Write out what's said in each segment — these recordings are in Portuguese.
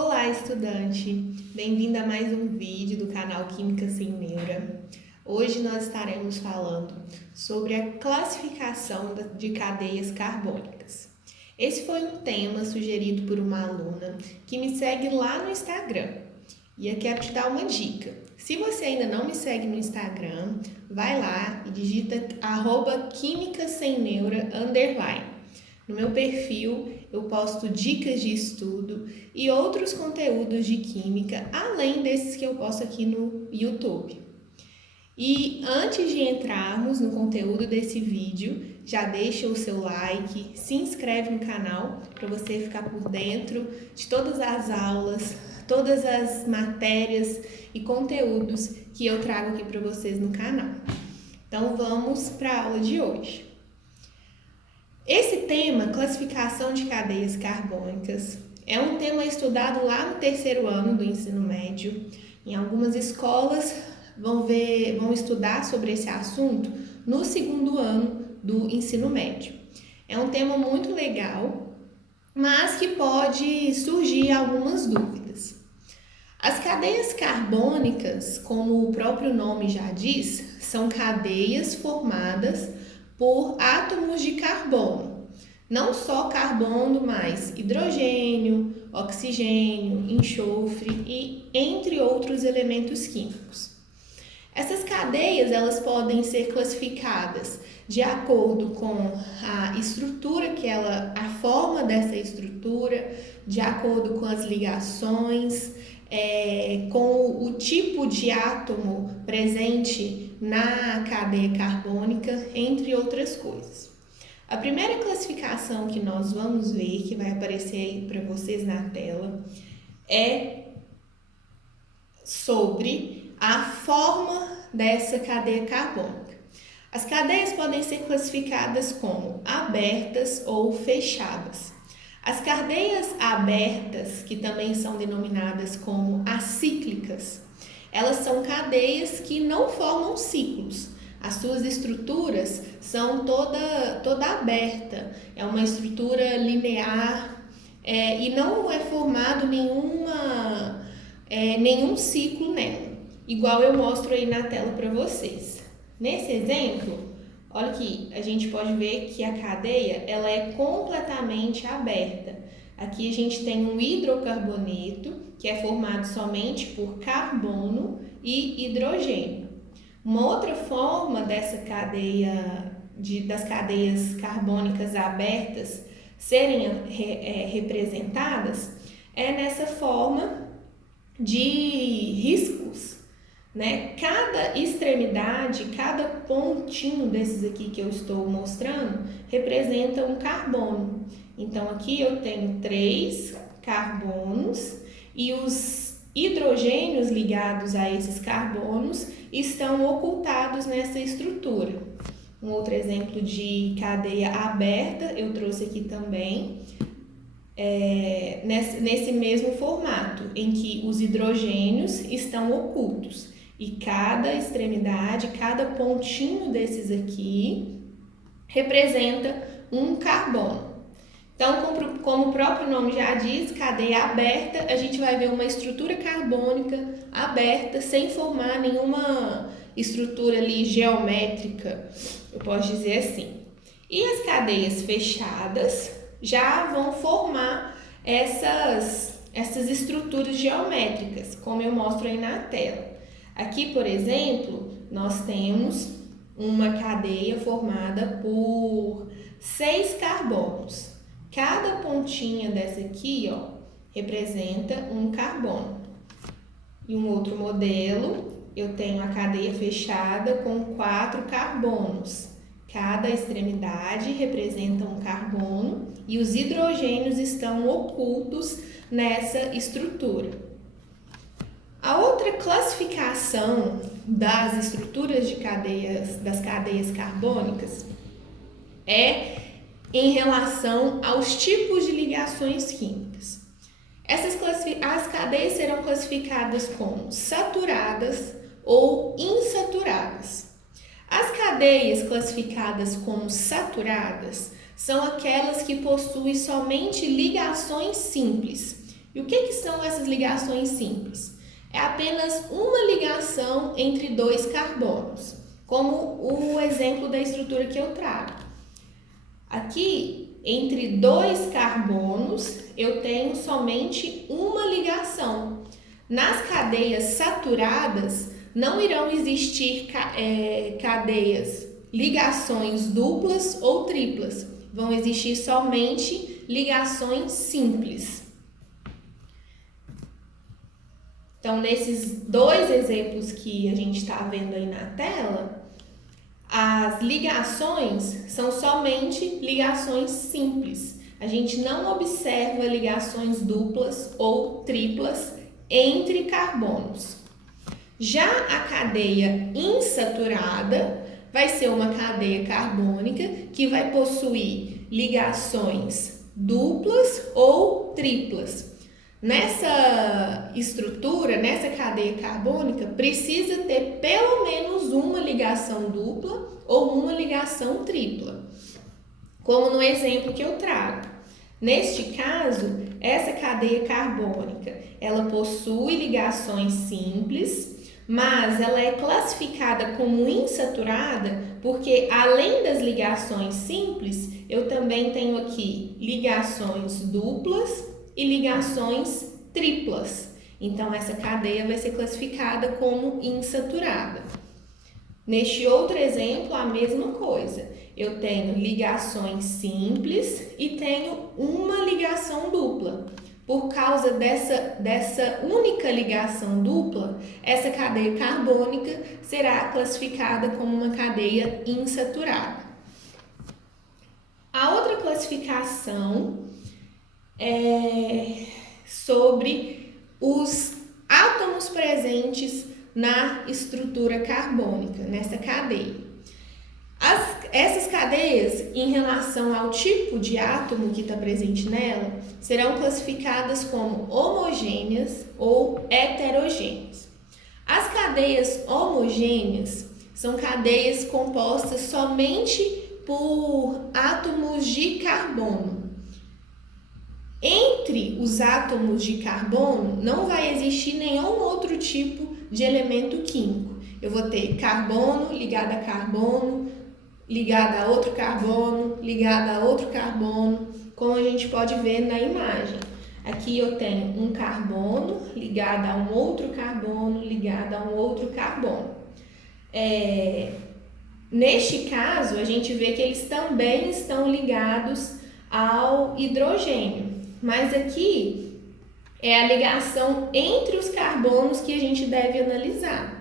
Olá, estudante! Bem-vindo a mais um vídeo do canal Química Sem Neura. Hoje nós estaremos falando sobre a classificação de cadeias carbônicas. Esse foi um tema sugerido por uma aluna que me segue lá no Instagram. E eu quero te dar uma dica. Se você ainda não me segue no Instagram, vai lá e digita @quimicasemneura_. No meu perfil eu posto dicas de estudo e outros conteúdos de química, além desses que eu posto aqui no YouTube. E antes de entrarmos no conteúdo desse vídeo, já deixa o seu like, se inscreve no canal para você ficar por dentro de todas as aulas, todas as matérias e conteúdos que eu trago aqui para vocês no canal. Então vamos para a aula de hoje. Esse tema, classificação de cadeias carbônicas, é um tema estudado lá no terceiro ano do ensino médio. Em algumas escolas vão estudar sobre esse assunto no segundo ano do ensino médio. É um tema muito legal, mas que pode surgir algumas dúvidas. As cadeias carbônicas, como o próprio nome já diz, são cadeias formadas por átomos de carbono. Não só carbono, mas hidrogênio, oxigênio, enxofre e entre outros elementos químicos. Essas cadeias elas podem ser classificadas de acordo com a estrutura a forma dessa estrutura, de acordo com as ligações, com o tipo de átomo presente na cadeia carbônica, entre outras coisas. A primeira classificação que nós vamos ver, que vai aparecer aí para vocês na tela, é sobre a forma dessa cadeia carbônica. As cadeias podem ser classificadas como abertas ou fechadas. As cadeias abertas, que também são denominadas como acíclicas, elas são cadeias que não formam ciclos. As suas estruturas são toda aberta, é uma estrutura linear e não é formado nenhum ciclo nela, igual eu mostro aí na tela para vocês. Nesse exemplo, olha aqui, a gente pode ver que a cadeia ela é completamente aberta. Aqui a gente tem um hidrocarboneto, que é formado somente por carbono e hidrogênio. Uma outra forma dessa cadeia, das cadeias carbônicas abertas serem representadas é nessa forma de riscos, né? Cada extremidade, cada pontinho desses aqui que eu estou mostrando representa um carbono. Então aqui eu tenho 3 carbonos e os hidrogênios ligados a esses carbonos estão ocultados nessa estrutura. Um outro exemplo de cadeia aberta eu trouxe aqui também, nesse mesmo formato, em que os hidrogênios estão ocultos e cada extremidade, cada pontinho desses aqui representa um carbono. Então, como o próprio nome já diz, cadeia aberta, a gente vai ver uma estrutura carbônica aberta, sem formar nenhuma estrutura ali geométrica, eu posso dizer assim. E as cadeias fechadas já vão formar essas estruturas geométricas, como eu mostro aí na tela. Aqui, por exemplo, nós temos uma cadeia formada por 6 carbonos. Cada pontinha dessa aqui, representa um carbono. Em um outro modelo, eu tenho a cadeia fechada com 4 carbonos. Cada extremidade representa um carbono e os hidrogênios estão ocultos nessa estrutura. A outra classificação das estruturas das cadeias carbônicas é em relação aos tipos de ligações químicas. As cadeias serão classificadas como saturadas ou insaturadas. As cadeias classificadas como saturadas são aquelas que possuem somente ligações simples. E o que são essas ligações simples? É apenas uma ligação entre dois carbonos, como o exemplo da estrutura que eu trago. Aqui, entre dois carbonos, eu tenho somente uma ligação. Nas cadeias saturadas, não irão existir ligações duplas ou triplas. Vão existir somente ligações simples. Então, nesses dois exemplos que a gente está vendo aí na tela, as ligações são somente ligações simples. A gente não observa ligações duplas ou triplas entre carbonos. Já a cadeia insaturada vai ser uma cadeia carbônica que vai possuir ligações duplas ou triplas. Nessa estrutura, nessa cadeia carbônica, precisa ter pelo menos uma ligação dupla ou uma ligação tripla, como no exemplo que eu trago. Neste caso, essa cadeia carbônica, ela possui ligações simples, mas ela é classificada como insaturada porque, além das ligações simples, eu também tenho aqui ligações duplas e ligações triplas. Então, essa cadeia vai ser classificada como insaturada. Neste outro exemplo, a mesma coisa. Eu tenho ligações simples e tenho uma ligação dupla. Por causa dessa única ligação dupla, essa cadeia carbônica será classificada como uma cadeia insaturada. A outra classificação é sobre os átomos presentes na estrutura carbônica, nessa cadeia. Essas cadeias, em relação ao tipo de átomo que está presente nela, serão classificadas como homogêneas ou heterogêneas. As cadeias homogêneas são cadeias compostas somente por átomos de carbono. Entre os átomos de carbono não vai existir nenhum outro tipo de elemento químico. Eu vou ter carbono ligado a carbono, ligado a outro carbono, ligado a outro carbono, como a gente pode ver na imagem. Aqui eu tenho um carbono ligado a um outro carbono, ligado a um outro carbono. Neste caso, a gente vê que eles também estão ligados ao hidrogênio, mas aqui é a ligação entre os carbonos que a gente deve analisar.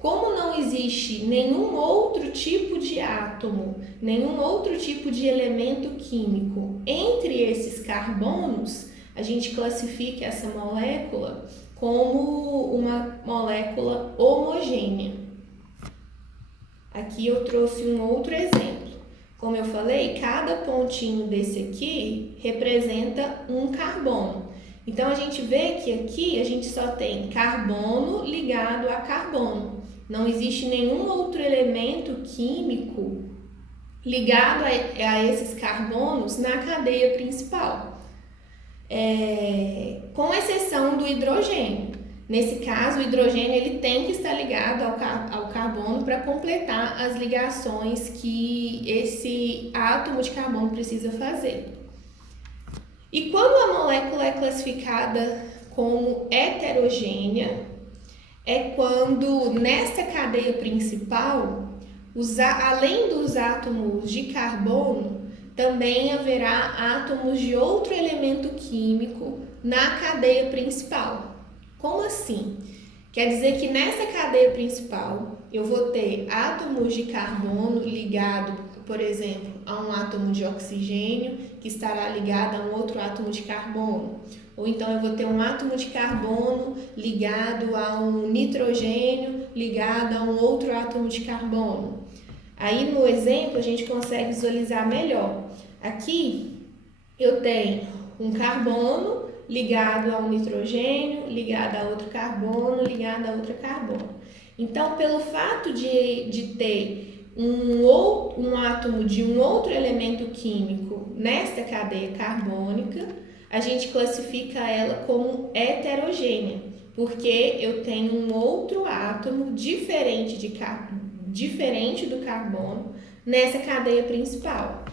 Como não existe nenhum outro tipo de átomo, nenhum outro tipo de elemento químico entre esses carbonos, a gente classifica essa molécula como uma molécula homogênea. Aqui eu trouxe um outro exemplo. Como eu falei, cada pontinho desse aqui representa um carbono. Então, a gente vê que aqui a gente só tem carbono ligado a carbono. Não existe nenhum outro elemento químico ligado a esses carbonos na cadeia principal, com exceção do hidrogênio. Nesse caso, o hidrogênio ele tem que estar ligado ao carbono para completar as ligações que esse átomo de carbono precisa fazer. E quando a molécula é classificada como heterogênea, é quando nesta cadeia principal, além dos átomos de carbono, também haverá átomos de outro elemento químico na cadeia principal. Como assim? Quer dizer que nessa cadeia principal eu vou ter átomos de carbono ligado, por exemplo, a um átomo de oxigênio que estará ligado a um outro átomo de carbono. Ou então eu vou ter um átomo de carbono ligado a um nitrogênio ligado a um outro átomo de carbono. Aí no exemplo a gente consegue visualizar melhor. Aqui eu tenho um carbono ligado a um nitrogênio, ligado a outro carbono, ligado a outro carbono. Então, pelo fato de ter um átomo de um outro elemento químico nesta cadeia carbônica, a gente classifica ela como heterogênea, porque eu tenho um outro átomo diferente do carbono nessa cadeia principal.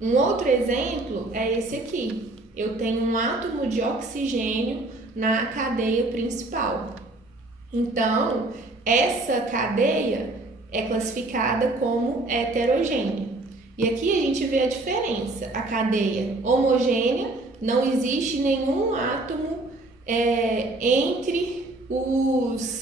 Um outro exemplo é esse aqui. Eu tenho um átomo de oxigênio na cadeia principal. Então, essa cadeia é classificada como heterogênea. E aqui a gente vê a diferença. A cadeia homogênea, não existe nenhum átomo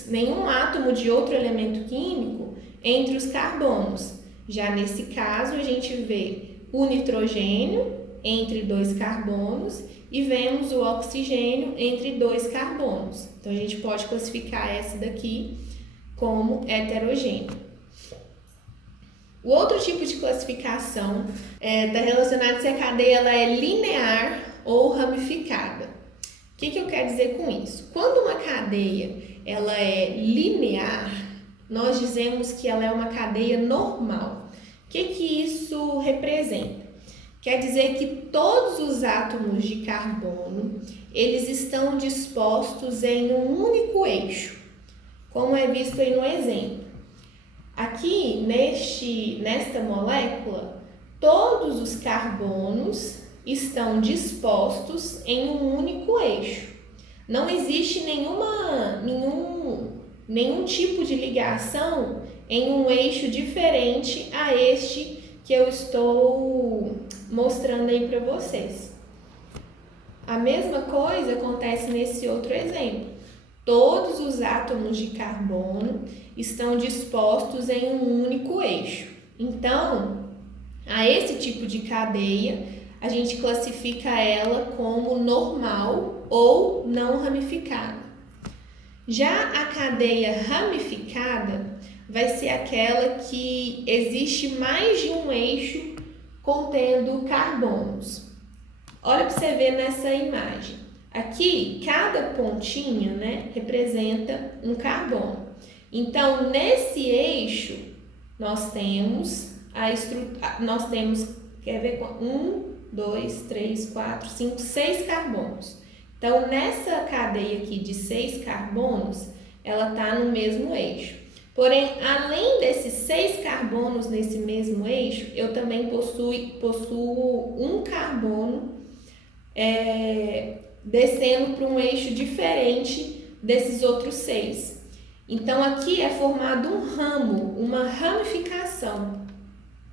nenhum átomo de outro elemento químico entre os carbonos. Já nesse caso, a gente vê o nitrogênio entre 2 carbonos e vemos o oxigênio entre 2 carbonos. Então, a gente pode classificar essa daqui como heterogênea. O outro tipo de classificação está relacionado se a cadeia ela é linear ou ramificada. O que eu quero dizer com isso? Quando uma cadeia ela é linear, nós dizemos que ela é uma cadeia normal. O que isso representa? Quer dizer que todos os átomos de carbono, eles estão dispostos em um único eixo, como é visto aí no exemplo. Aqui, nesta molécula, todos os carbonos estão dispostos em um único eixo. Não existe nenhum tipo de ligação em um eixo diferente a este que eu estou mostrando aí para vocês. A mesma coisa acontece nesse outro exemplo. Todos os átomos de carbono estão dispostos em um único eixo. Então, a esse tipo de cadeia, a gente classifica ela como normal ou não ramificada. Já a cadeia ramificada vai ser aquela que existe mais de um eixo contendo carbonos. Olha para você ver nessa imagem. Aqui, cada pontinha, representa um carbono. Então, nesse eixo, nós temos quer ver, 1, 2, 3, 4, 5, 6 carbonos. Então, nessa cadeia aqui de 6 carbonos, ela está no mesmo eixo. Porém, além desses 6 carbonos nesse mesmo eixo, eu também possuo um carbono descendo para um eixo diferente desses outros 6. Então, aqui é formado um ramo, uma ramificação.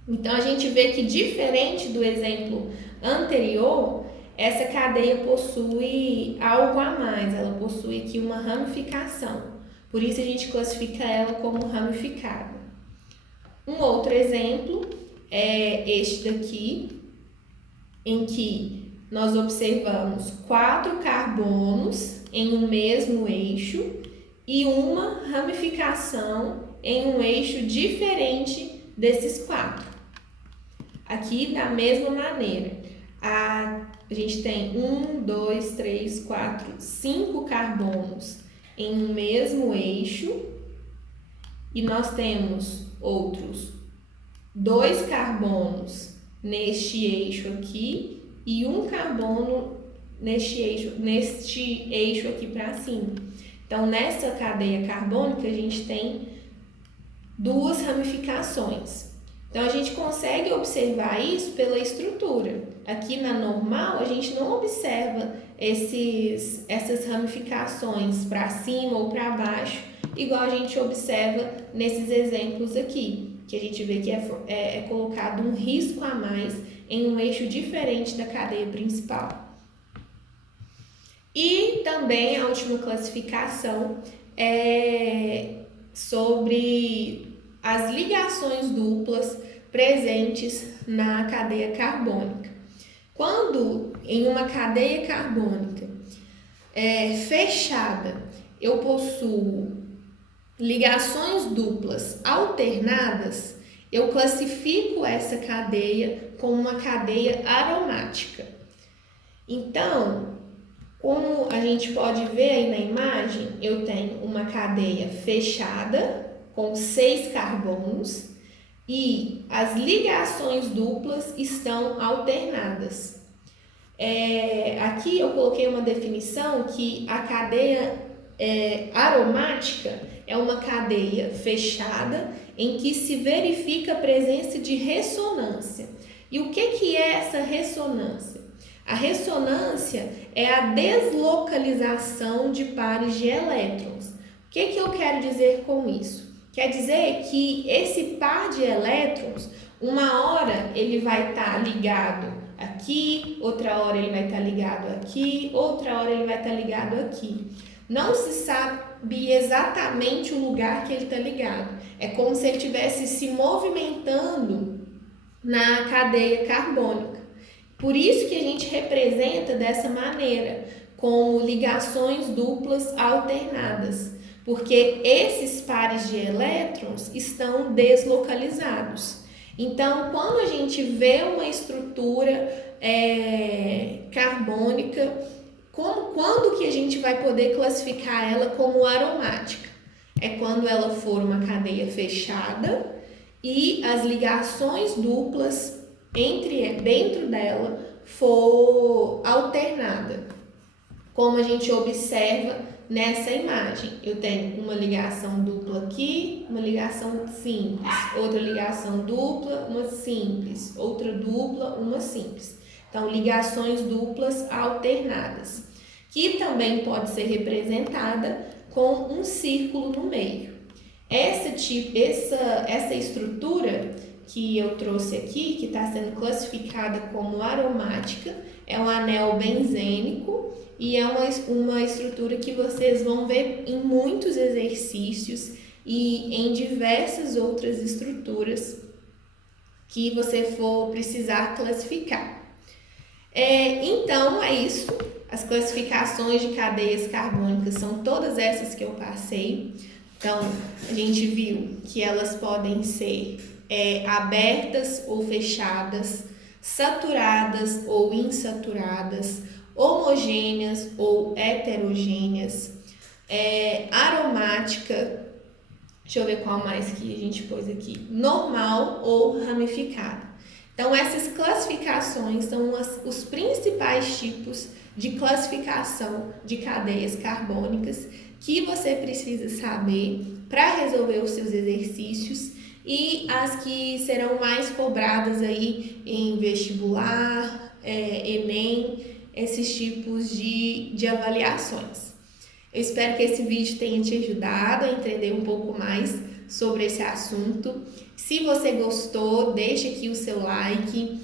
Então, a gente vê que, diferente do exemplo anterior, essa cadeia possui algo a mais, ela possui aqui uma ramificação. Por isso, a gente classifica ela como ramificada. Um outro exemplo é este daqui, em que nós observamos 4 carbonos em um mesmo eixo e uma ramificação em um eixo diferente desses 4. Aqui, da mesma maneira, a gente tem 1, 2, 3, 4, 5 carbonos em um mesmo eixo e nós temos outros 2 carbonos neste eixo aqui e um carbono neste eixo aqui para cima. Então, nessa cadeia carbônica, a gente tem 2 ramificações. Então, a gente consegue observar isso pela estrutura. Aqui na normal, a gente não observa essas ramificações para cima ou para baixo, igual a gente observa nesses exemplos aqui, que a gente vê que é colocado um risco a mais em um eixo diferente da cadeia principal. E também a última classificação é sobre as ligações duplas presentes na cadeia carbônica. Quando em uma cadeia carbônica fechada eu possuo ligações duplas alternadas, eu classifico essa cadeia como uma cadeia aromática. Então, como a gente pode ver aí na imagem, eu tenho uma cadeia fechada com 6 carbonos e as ligações duplas estão alternadas. Aqui eu coloquei uma definição que a cadeia aromática é uma cadeia fechada em que se verifica a presença de ressonância. E o que é essa ressonância? A ressonância é a deslocalização de pares de elétrons. O que eu quero dizer com isso? Quer dizer que esse par de elétrons, uma hora ele vai estar ligado aqui, outra hora ele vai estar ligado aqui, outra hora ele vai estar ligado aqui. Não se sabe exatamente o lugar que ele está ligado. É como se ele estivesse se movimentando na cadeia carbônica. Por isso que a gente representa dessa maneira, como ligações duplas alternadas, porque esses pares de elétrons estão deslocalizados. Então, quando a gente vê uma estrutura carbônica, quando que a gente vai poder classificar ela como aromática? É quando ela for uma cadeia fechada e as ligações duplas dentro dela for alternada, como a gente observa nessa imagem. Eu tenho uma ligação dupla aqui, uma ligação simples, outra ligação dupla, uma simples, outra dupla, uma simples. Então, ligações duplas alternadas, que também pode ser representada com um círculo no meio. Essa estrutura que eu trouxe aqui, que está sendo classificada como aromática, é um anel benzênico e é uma estrutura que vocês vão ver em muitos exercícios e em diversas outras estruturas que você for precisar classificar. Então, é isso. As classificações de cadeias carbônicas são todas essas que eu passei. Então, a gente viu que elas podem ser abertas ou fechadas, saturadas ou insaturadas, homogêneas ou heterogêneas, aromática, deixa eu ver qual mais que a gente pôs aqui, normal ou ramificada. Então, essas classificações são os principais tipos de classificação de cadeias carbônicas que você precisa saber para resolver os seus exercícios e as que serão mais cobradas aí em vestibular, Enem, esses tipos de avaliações. Eu espero que esse vídeo tenha te ajudado a entender um pouco mais sobre esse assunto. Se você gostou, deixe aqui o seu like,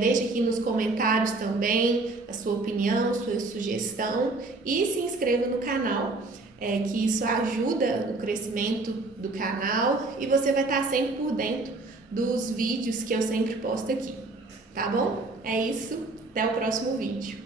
deixe aqui nos comentários também a sua opinião, sua sugestão e se inscreva no canal, que isso ajuda o crescimento do canal e você vai estar sempre por dentro dos vídeos que eu sempre posto aqui, tá bom? É isso, até o próximo vídeo.